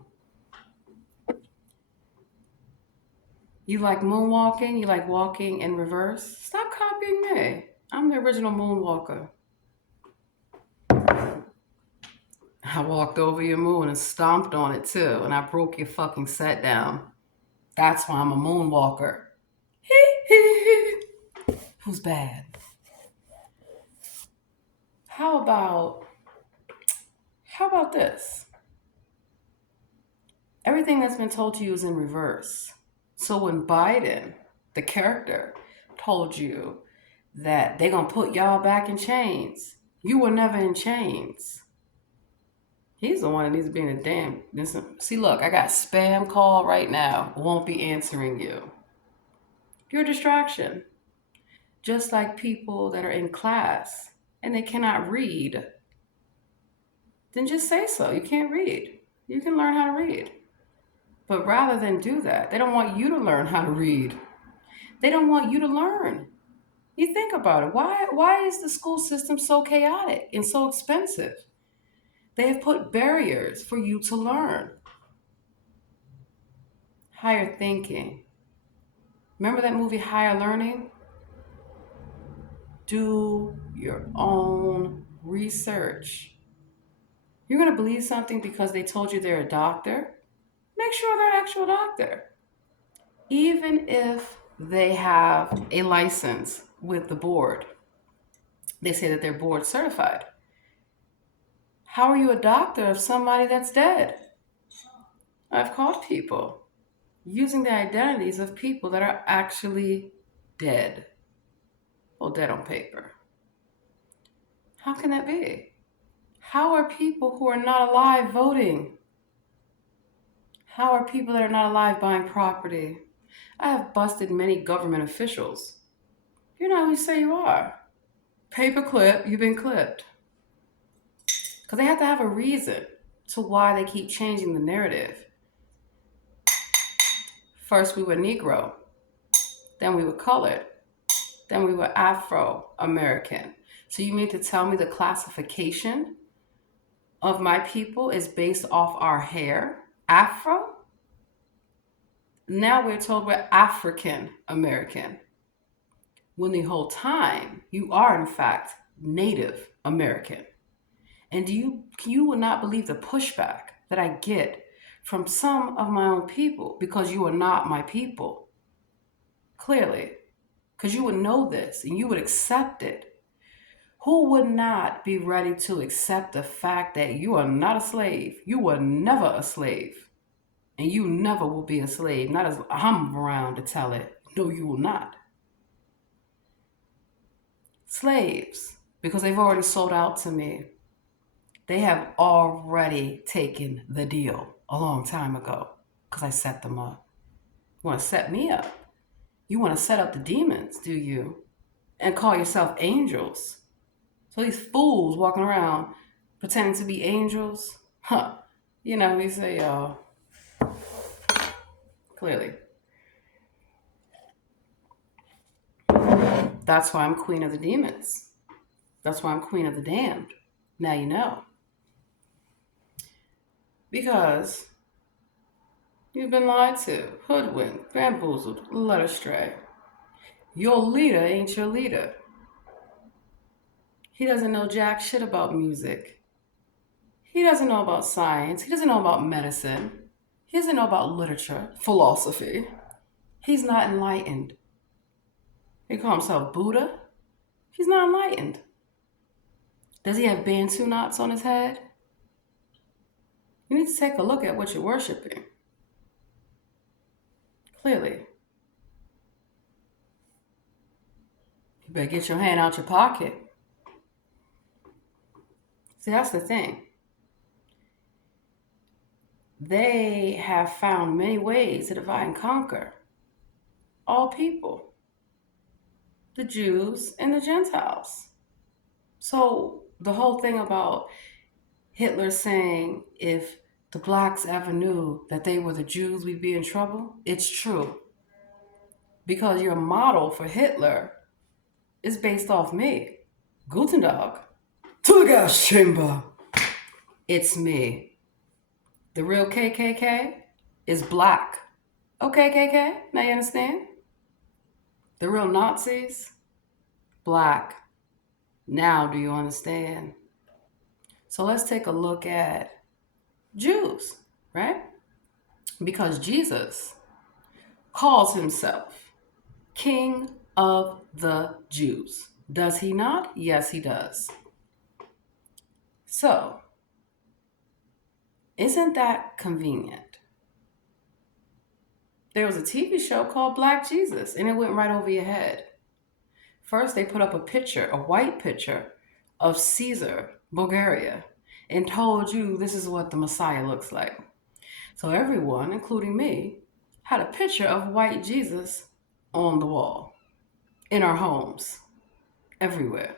You like moonwalking? You like walking in reverse? Stop copying me. I'm the original moonwalker. I walked over your moon and stomped on it too, and I broke your fucking set down. That's why I'm a moonwalker. Who's bad? How about this? Everything that's been told to you is in reverse. So when Biden, the character, told you that they're gonna put y'all back in chains, you were never in chains. He's the one that needs to be in a damn. Listen, see, look, I got spam call right now. Won't be answering you. You're a distraction. Just like people that are in class and they cannot read, then just say so. You can't read. You can learn how to read. But rather than do that, they don't want you to learn how to read. They don't want you to learn. You think about it. Why is the school system so chaotic and so expensive? They have put barriers for you to learn. Higher thinking. Remember that movie Higher Learning? Do your own research. You're going to believe something because they told you they're a doctor? Make sure they're an actual doctor. Even if they have a license with the board, they say that they're board certified. How are you a doctor of somebody that's dead? I've caught people using the identities of people that are actually dead. Well, dead on paper. How can that be? How are people who are not alive voting? How are people that are not alive buying property? I have busted many government officials. You're not who you say you are. Paper clip, you've been clipped. Because they have to have a reason to why they keep changing the narrative. First we were Negro, then we were colored, then we were Afro-American. So you mean to tell me the classification of my people is based off our hair? Afro? Now we're told we're African American. When the whole time you are in fact Native American. And you will not believe the pushback that I get from some of my own people because you are not my people. Clearly. Because you would know this and you would accept it. Who would not be ready to accept the fact that you are not a slave? You were never a slave. And you never will be a slave. Not as I'm around to tell it. No, you will not. Slaves, because they've already sold out to me. They have already taken the deal a long time ago because I set them up. You want to set me up? You want to set up the demons, do you? And call yourself angels. So these fools walking around pretending to be angels, you know, we say, clearly. That's why I'm queen of the demons. That's why I'm queen of the damned. Now you know. Because you've been lied to, hoodwinked, bamboozled, led astray. Your leader ain't your leader. He doesn't know jack shit about music. He doesn't know about science. He doesn't know about medicine. He doesn't know about literature, philosophy. He's not enlightened. He calls himself Buddha. He's not enlightened. Does he have Bantu knots on his head? You need to take a look at what you're worshiping. Clearly. You better get your hand out your pocket. See, that's the thing. They have found many ways to divide and conquer all people, the Jews and the Gentiles. So the whole thing about Hitler saying if the blacks ever knew that they were the Jews, we'd be in trouble, it's true. Because your model for Hitler is based off me. Guten Tag. To the gas chamber. It's me. The real KKK is black. Okay, KK, now you understand? The real Nazis, black. Now do you understand? So let's take a look at Jews, right? Because Jesus calls himself King of the Jews. Does he not? Yes, he does. So, isn't that convenient? There was a TV show called Black Jesus, and it went right over your head. First, they put up a picture, a white picture of Caesar, Bulgaria, and told you this is what the Messiah looks like. So everyone, including me, had a picture of white Jesus on the wall, in our homes, everywhere.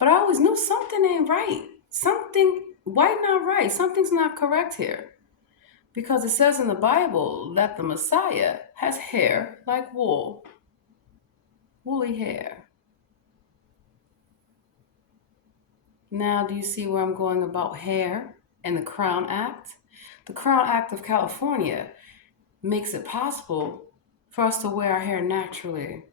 But I always knew something ain't right. Something, white not right. Something's not correct here. Because it says in the Bible that the Messiah has hair like wool, woolly hair. Now, do you see where I'm going about hair and the Crown Act? The Crown Act of California makes it possible for us to wear our hair naturally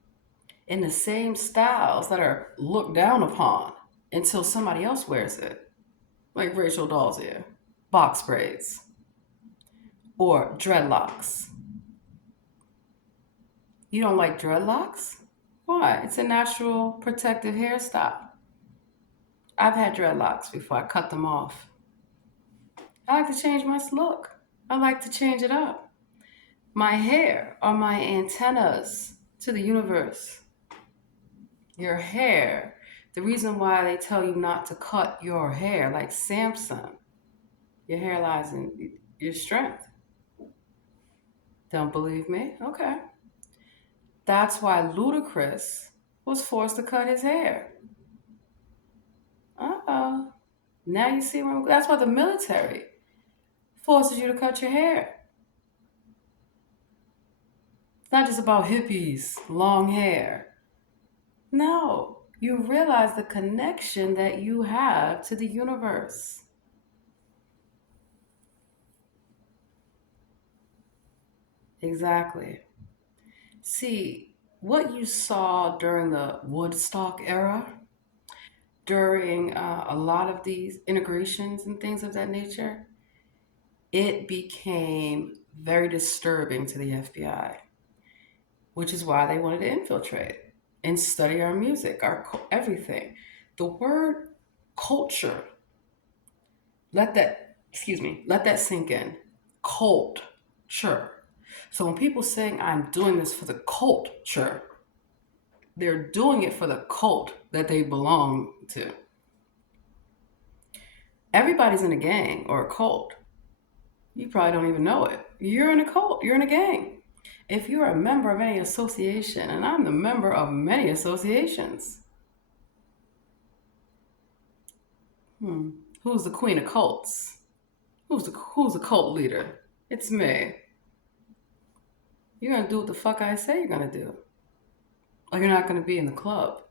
in the same styles that are looked down upon until somebody else wears it, like Rachel Dolezal, box braids, or dreadlocks. You don't like dreadlocks? Why? It's a natural protective hairstyle. I've had dreadlocks before. I cut them off. I like to change my look. I like to change it up. My hair are my antennas to the universe. Your hair, the reason why they tell you not to cut your hair like Samson, your hair lies in your strength. Don't believe me? Okay. That's why Ludacris was forced to cut his hair. Uh-oh. Now you see where that's why the military forces you to cut your hair. It's not just about hippies, long hair. No, you realize the connection that you have to the universe. Exactly. See, what you saw during the Woodstock era, during a lot of these integrations and things of that nature, it became very disturbing to the FBI, which is why they wanted to infiltrate and study our music, our everything. The word culture, let that sink in. Culture. So when people saying I'm doing this for the culture, they're doing it for the cult that they belong to. Everybody's in a gang or a cult. You probably don't even know it. You're in a cult, you're in a gang. If you're a member of any association, and I'm the member of many associations, who's the queen of cults? Who's the cult leader? It's me. You're gonna do what the fuck I say you're gonna do. Or you're not gonna be in the club.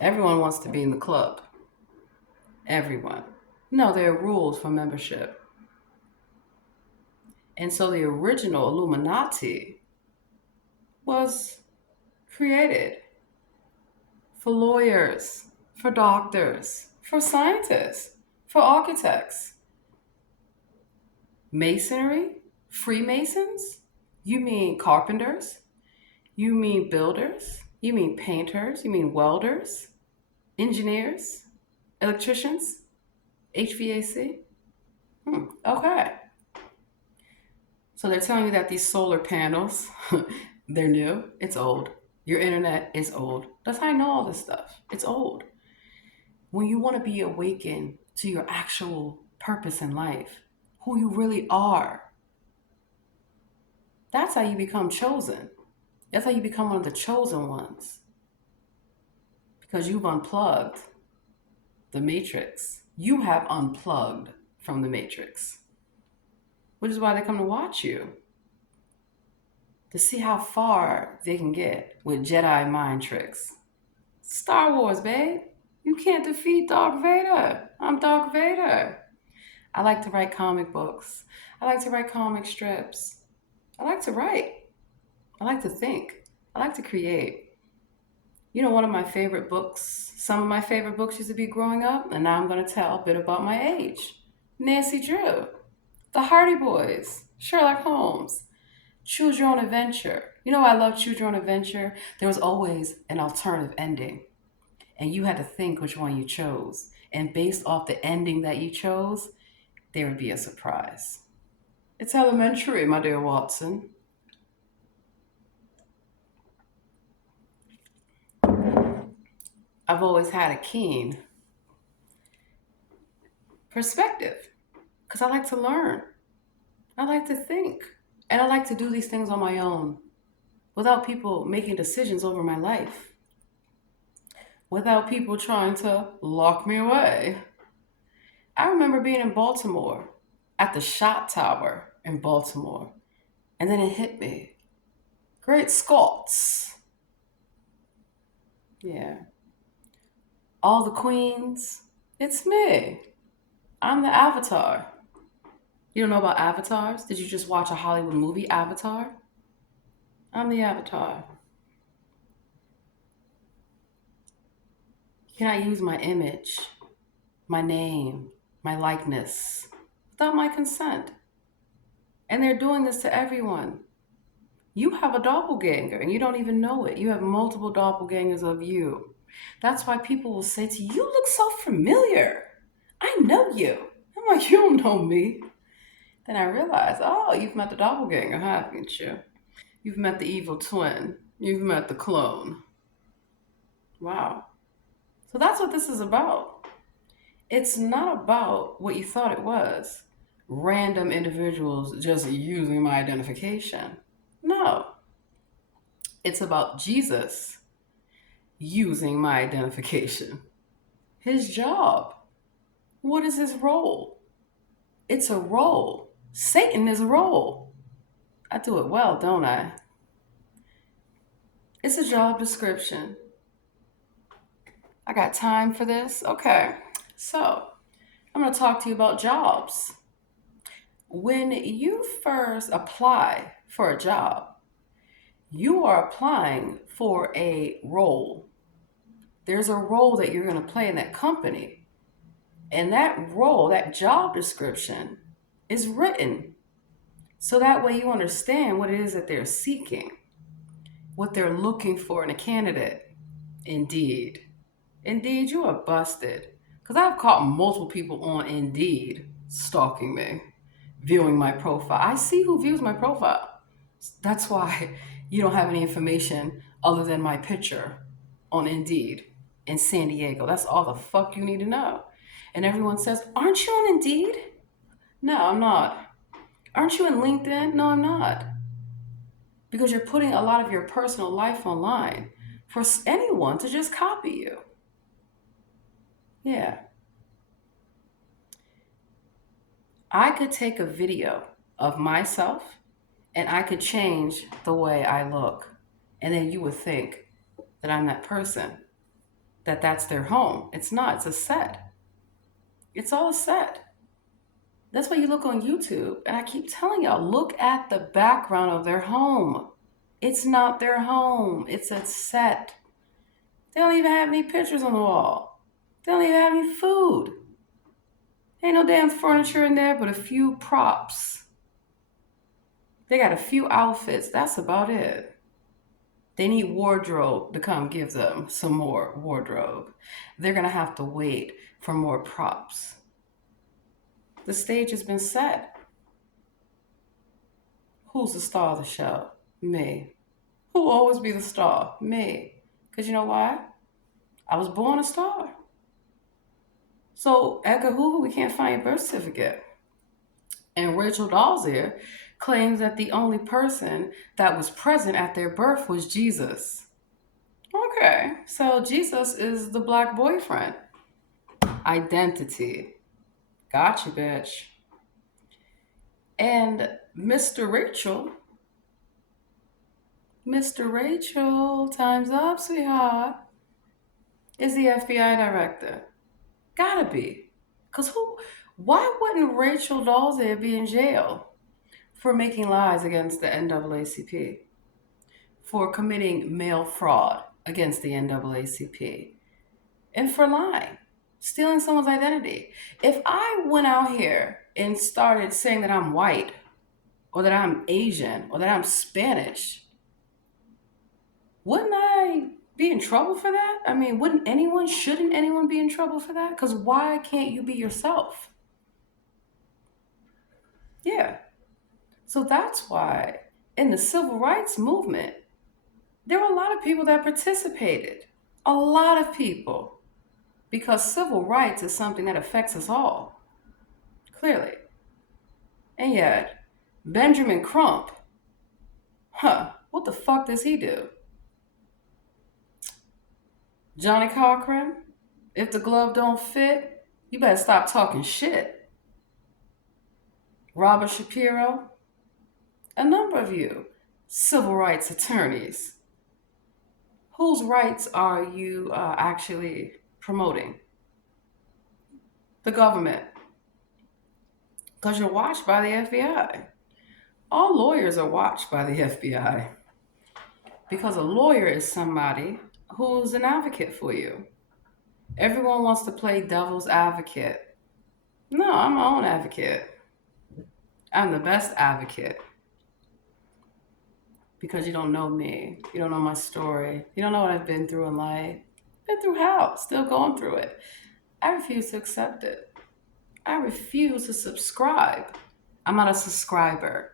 Everyone wants to be in the club. Everyone. No, there are rules for membership. And so the original Illuminati was created for lawyers, for doctors, for scientists, for architects, masonry, Freemasons. You mean carpenters? You mean builders? You mean painters? You mean welders? Engineers? Electricians? HVAC? Okay. So they're telling you that these solar panels, they're new. It's old. Your internet is old. That's how I know all this stuff. It's old. When you want to be awakened to your actual purpose in life, who you really are, that's how you become chosen. That's how you become one of the chosen ones. Because you've unplugged the matrix. You have unplugged from the matrix, which is why they come to watch you, to see how far they can get with Jedi mind tricks. Star Wars, babe. You can't defeat Darth Vader. I'm Darth Vader. I like to write comic books. I like to write comic strips. I like to write. I like to think. I like to create. You know, one of my favorite books, some of my favorite books used to be growing up, and now I'm going to tell a bit about my age. Nancy Drew, The Hardy Boys, Sherlock Holmes, Choose Your Own Adventure. You know, I love Choose Your Own Adventure. There was always an alternative ending, and you had to think which one you chose. And based off the ending that you chose, there would be a surprise. It's elementary, my dear Watson. I've always had a keen perspective because I like to learn. I like to think. And I like to do these things on my own without people making decisions over my life, without people trying to lock me away. I remember being in Baltimore at the Shot Tower in Baltimore, and then it hit me. Great Scots. Yeah. All the queens. It's me. I'm the Avatar. You don't know about avatars? Did you just watch a Hollywood movie, Avatar? I'm the Avatar. You cannot use my image, my name, my likeness without my consent. And they're doing this to everyone. You have a doppelganger and you don't even know it. You have multiple doppelgangers of you. That's why people will say to you, "You look so familiar. I know you." I'm like, "You don't know me." Then I realize, oh, you've met the doppelganger, haven't you? You've met the evil twin. You've met the clone. Wow. So that's what this is about. It's not about what you thought it was. Random individuals just using my identification. No. It's about Jesus using my identification. His job. What is his role? It's a role. Satan is a role. I do it well, don't I? It's a job description. I got time for this? Okay. So, I'm going to talk to you about jobs. When you first apply for a job, you are applying for a role. There's a role that you're going to play in that company. And that role, that job description, is written. So that way you understand what it is that they're seeking, what they're looking for in a candidate. Indeed. Indeed, you are busted. Because I've caught multiple people on Indeed stalking me, viewing my profile. I see who views my profile. That's why you don't have any information other than my picture on Indeed in San Diego. That's all the fuck you need to know. And everyone says, "Aren't you on Indeed?" No, I'm not. "Aren't you in LinkedIn?" No, I'm not. Because you're putting a lot of your personal life online for anyone to just copy you. Yeah. I could take a video of myself and I could change the way I look. And then you would think that I'm that person, that that's their home. It's not, it's a set. It's all a set. That's why you look on YouTube. And I keep telling y'all, look at the background of their home. It's not their home, it's a set. They don't even have any pictures on the wall. They don't even have any food. Ain't no damn furniture in there but a few props. They got a few outfits. That's about it. They need wardrobe to come give them some more wardrobe. They're going to have to wait for more props. The stage has been set. Who's the star of the show? Me. Who will always be the star? Me. Because you know why? I was born a star. So, Edgar Hoover, we can't find your birth certificate. And Rachel Dolezal claims that the only person that was present at their birth was Jesus. Okay, so Jesus is the black boyfriend. Identity. Gotcha, bitch. And Mr. Rachel, time's up, sweetheart, is the FBI director. Gotta be. Because why wouldn't Rachel Dolezal be in jail for making lies against the NAACP? For committing mail fraud against the NAACP? And for lying, stealing someone's identity. If I went out here and started saying that I'm white, or that I'm Asian, or that I'm Spanish, wouldn't I be in trouble for that? I mean, shouldn't anyone be in trouble for that? Because why can't you be yourself? Yeah. So that's why in the civil rights movement, there were a lot of people that participated. A lot of people. Because civil rights is something that affects us all, clearly. And yet, Benjamin Crump, what the fuck does he do? Johnny Cochran, if the glove don't fit, you better stop talking shit. Robert Shapiro, a number of you civil rights attorneys. Whose rights are you actually promoting? The government. Because you're watched by the FBI. All lawyers are watched by the FBI. Because a lawyer is somebody who's an advocate for you. Everyone wants to play devil's advocate. No, I'm my own advocate. I'm the best advocate. Because you don't know me. You don't know my story. You don't know what I've been through in life. Been through hell. Still going through it. I refuse to accept it. I refuse to subscribe. I'm not a subscriber.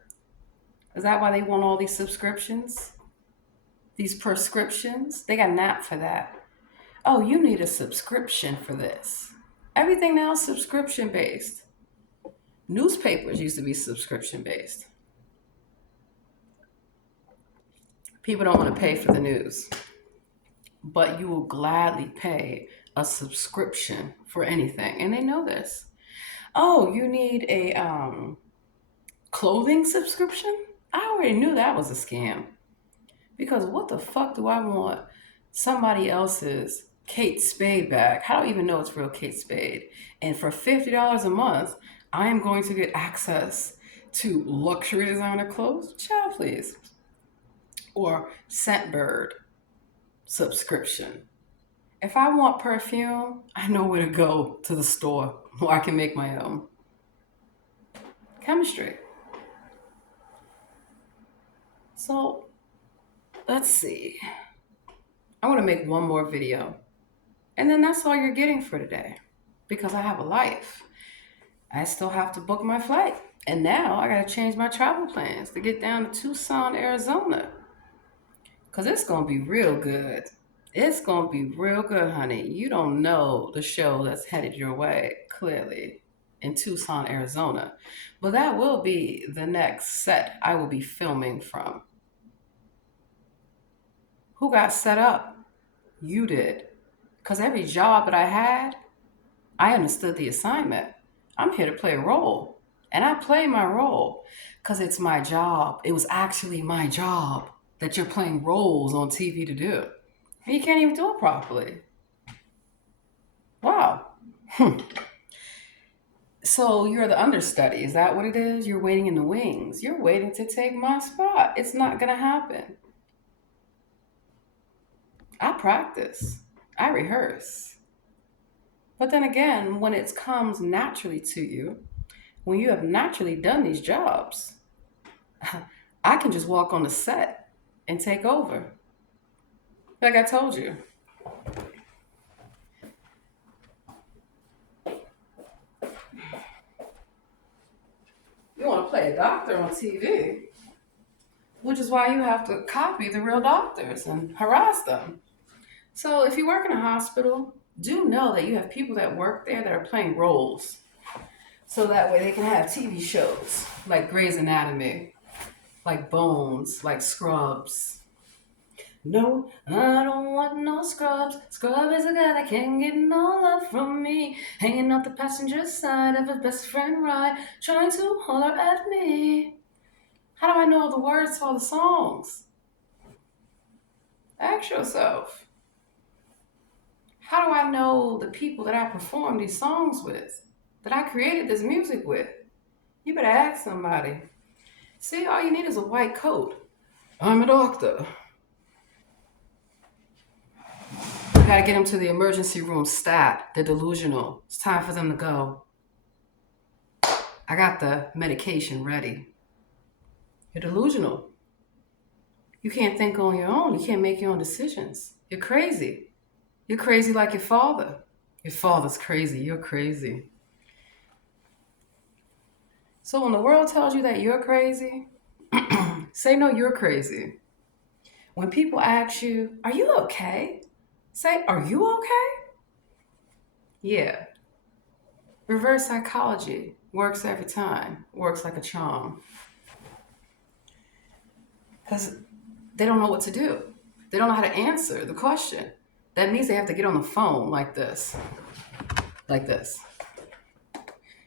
Is that why they want all these subscriptions? These prescriptions? They got an app for that. Oh, you need a subscription for this. Everything now is subscription based. Newspapers used to be subscription based. People don't want to pay for the news, but you will gladly pay a subscription for anything, and they know this. Oh, you need a clothing subscription? I already knew that was a scam. Because what the fuck do I want somebody else's Kate Spade bag? I don't even know it's real Kate Spade. And for $50 a month, I am going to get access to luxury designer clothes? Child, please. Or Scentbird subscription. If I want perfume, I know where to go to the store where I can make my own. Chemistry. So, let's see. I want to make one more video. And then that's all you're getting for today. Because I have a life. I still have to book my flight. And now I got to change my travel plans to get down to Tucson, Arizona. Because it's going to be real good. It's going to be real good, honey. You don't know the show that's headed your way, clearly, in Tucson, Arizona. But that will be the next set I will be filming from. Who got set up? You did. Because every job that I had, I understood the assignment. I'm here to play a role. And I play my role because it's my job. It was actually my job that you're playing roles on TV to do. And you can't even do it properly. Wow. So you're the understudy. Is that what it is? You're waiting in the wings. You're waiting to take my spot. It's not going to happen. I practice. I rehearse. But then again, when it comes naturally to you, when you have naturally done these jobs, I can just walk on the set and take over. Like I told you, you want to play a doctor on TV, which is why you have to copy the real doctors and harass them. So if you work in a hospital, do know that you have people that work there that are playing roles. So that way they can have TV shows like Grey's Anatomy, like Bones, like Scrubs. No, I don't want no scrubs. Scrub is a guy that can't get no love from me. Hanging out the passenger side of his best friend ride, trying to holler at me. How do I know the words to all the songs? Ask yourself. How do I know the people that I perform these songs with? That I created this music with? You better ask somebody. See, all you need is a white coat. I'm a doctor. You gotta get them to the emergency room stat. They're delusional. It's time for them to go. I got the medication ready. You're delusional. You can't think on your own. You can't make your own decisions. You're crazy. You're crazy like your father. Your father's crazy. You're crazy. So when the world tells you that you're crazy, say no, you're crazy. When people ask you, are you okay? Say, are you okay? Yeah. Reverse psychology works every time, works like a charm. Because they don't know what to do. They don't know how to answer the question. That means they have to get on the phone like this. Like this.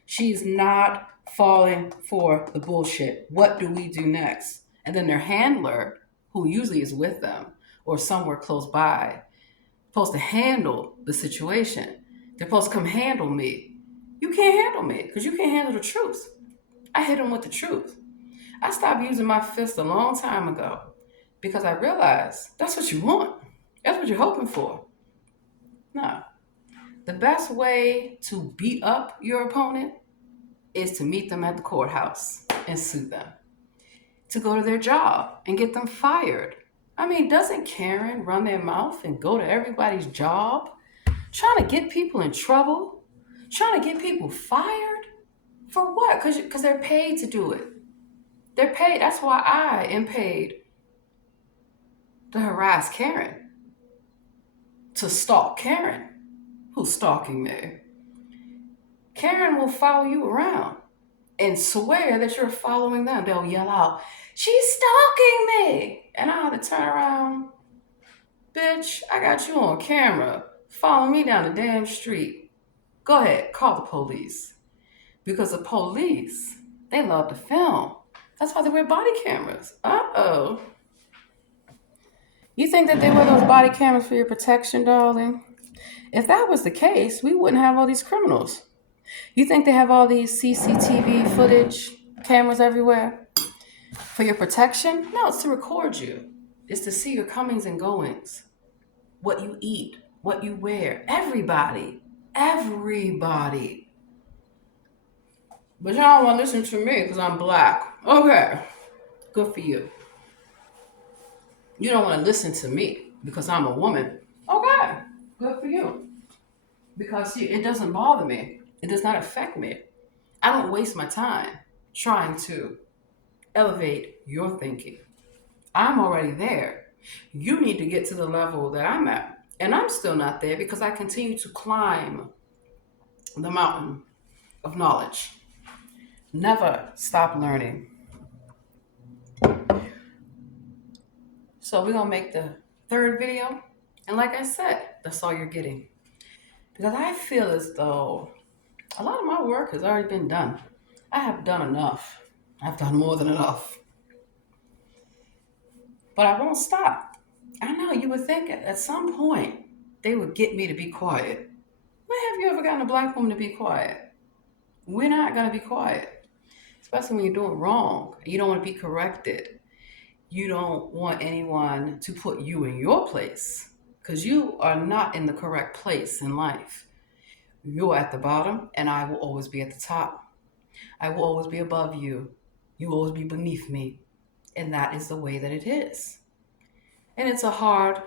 She's not falling for the bullshit. What do we do next? And then their handler, who usually is with them or somewhere close by, supposed to handle the situation. They're supposed to come handle me. You can't handle me because you can't handle the truth. I hit them with the truth. I stopped using my fist a long time ago because I realized that's what you want. That's what you're hoping for. No. The best way to beat up your opponent is to meet them at the courthouse and sue them, to go to their job and get them fired. I mean, doesn't Karen run their mouth and go to everybody's job, trying to get people in trouble, trying to get people fired? For what? Because they're paid to do it. They're paid. That's why I am paid to harass Karen, to stalk Karen, who's stalking me. Karen will follow you around and swear that you're following them. They'll yell out, she's stalking me. And I have to turn around. Bitch, I got you on camera. Follow me down the damn street. Go ahead, call the police. Because the police, they love to film. That's why they wear body cameras. Uh-oh. You think that they wear those body cameras for your protection, darling? If that was the case, we wouldn't have all these criminals. You think they have all these CCTV footage, cameras everywhere for your protection? No, it's to record you. It's to see your comings and goings, what you eat, what you wear. Everybody. Everybody. But y'all don't want to listen to me because I'm black. Okay. Good for you. You don't want to listen to me because I'm a woman. Okay. Good for you. Because see, it doesn't bother me. It does not affect me. I don't waste my time trying to elevate your thinking. I'm already there. You need to get to the level that I'm at. And I'm still not there because I continue to climb the mountain of knowledge. Never stop learning. So we're going to make the third video. And like I said, that's all you're getting. Because I feel as though a lot of my work has already been done. I have done enough. I've done more than enough. But I won't stop. I know you would think at some point they would get me to be quiet. When have you ever gotten a black woman to be quiet? We're not going to be quiet, especially when you're doing wrong. You don't want to be corrected. You don't want anyone to put you in your place because you are not in the correct place in life. You're at the bottom, and I will always be at the top. I will always be above you. You will always be beneath me. And that is the way that it is. And it's a hard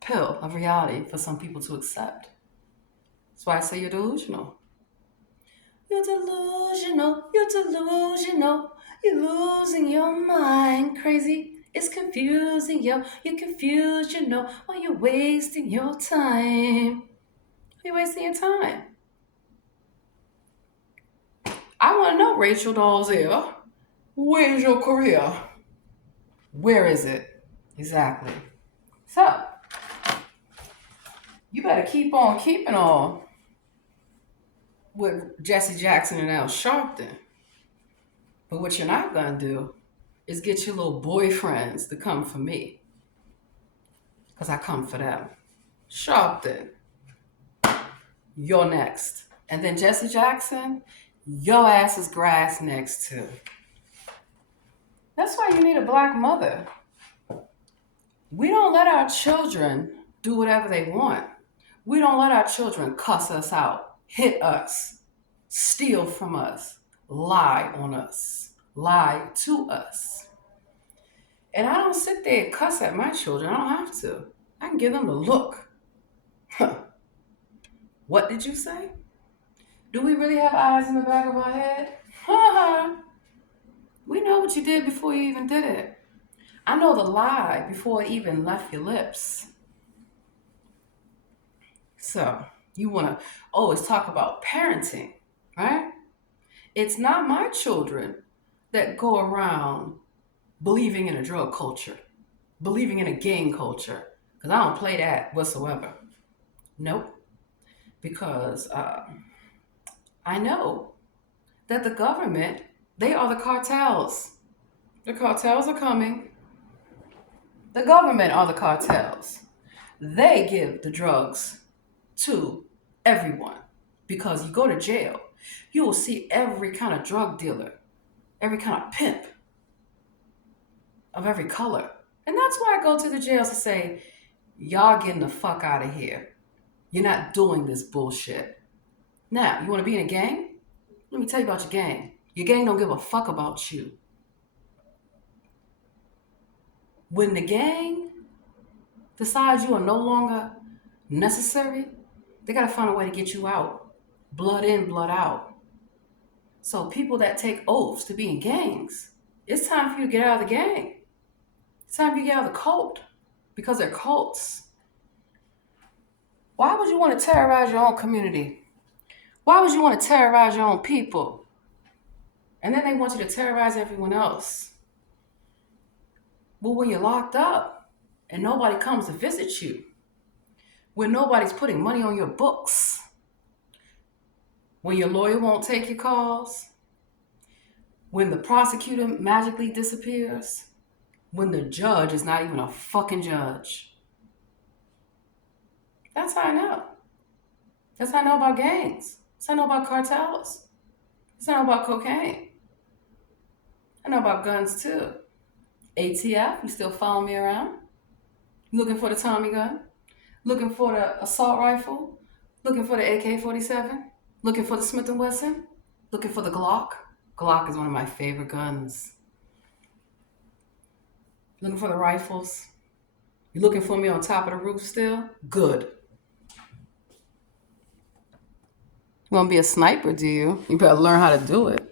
pill of reality for some people to accept. That's why I say you're delusional. You're delusional, you're delusional, you're losing your mind, crazy. It's confusing, yo. You're confused, you know, while you're wasting your time. You're wasting your time. I want to know, Rachel Dolezal, where's your career? Where is it? Exactly. So, you better keep on keeping on with Jesse Jackson and Al Sharpton. But what you're not going to do is get your little boyfriends to come for me. Because I come for them. Sharpton, you're next. And then Jesse Jackson, your ass is grass next too. That's why you need a black mother. We don't let our children do whatever they want. We don't let our children cuss us out, hit us, steal from us, lie on us, lie to us. And I don't sit there and cuss at my children. I don't have to. I can give them the look. What did you say? Do we really have eyes in the back of our head? We know what you did before you even did it. I know the lie before it even left your lips. So you want to always talk about parenting, right? It's not my children that go around believing in a drug culture, believing in a gang culture, because I don't play that whatsoever. Nope. Because I know that the government, they are the cartels. The cartels are coming. The government are the cartels. They give the drugs to everyone because you go to jail, you will see every kind of drug dealer, every kind of pimp of every color. And that's why I go to the jails to say, y'all getting the fuck out of here. You're not doing this bullshit. Now, you want to be in a gang? Let me tell you about your gang. Your gang don't give a fuck about you. When the gang decides you are no longer necessary, they got to find a way to get you out. Blood in, blood out. So people that take oaths to be in gangs, it's time for you to get out of the gang. It's time for you to get out of the cult because they're cults. Why would you want to terrorize your own community? Why would you want to terrorize your own people? And then they want you to terrorize everyone else. Well, when you're locked up and nobody comes to visit you, when nobody's putting money on your books, when your lawyer won't take your calls, when the prosecutor magically disappears, when the judge is not even a fucking judge. That's how I know. That's how I know about gangs. That's how I know about cartels. That's how I know about cocaine. I know about guns too. ATF, you still follow me around? Looking for the Tommy gun? Looking for the assault rifle? Looking for the AK-47? Looking for the Smith & Wesson? Looking for the Glock? Glock is one of my favorite guns. Looking for the rifles? You looking for me on top of the roof still? Good. You want to be a sniper, do you? You better learn how to do it.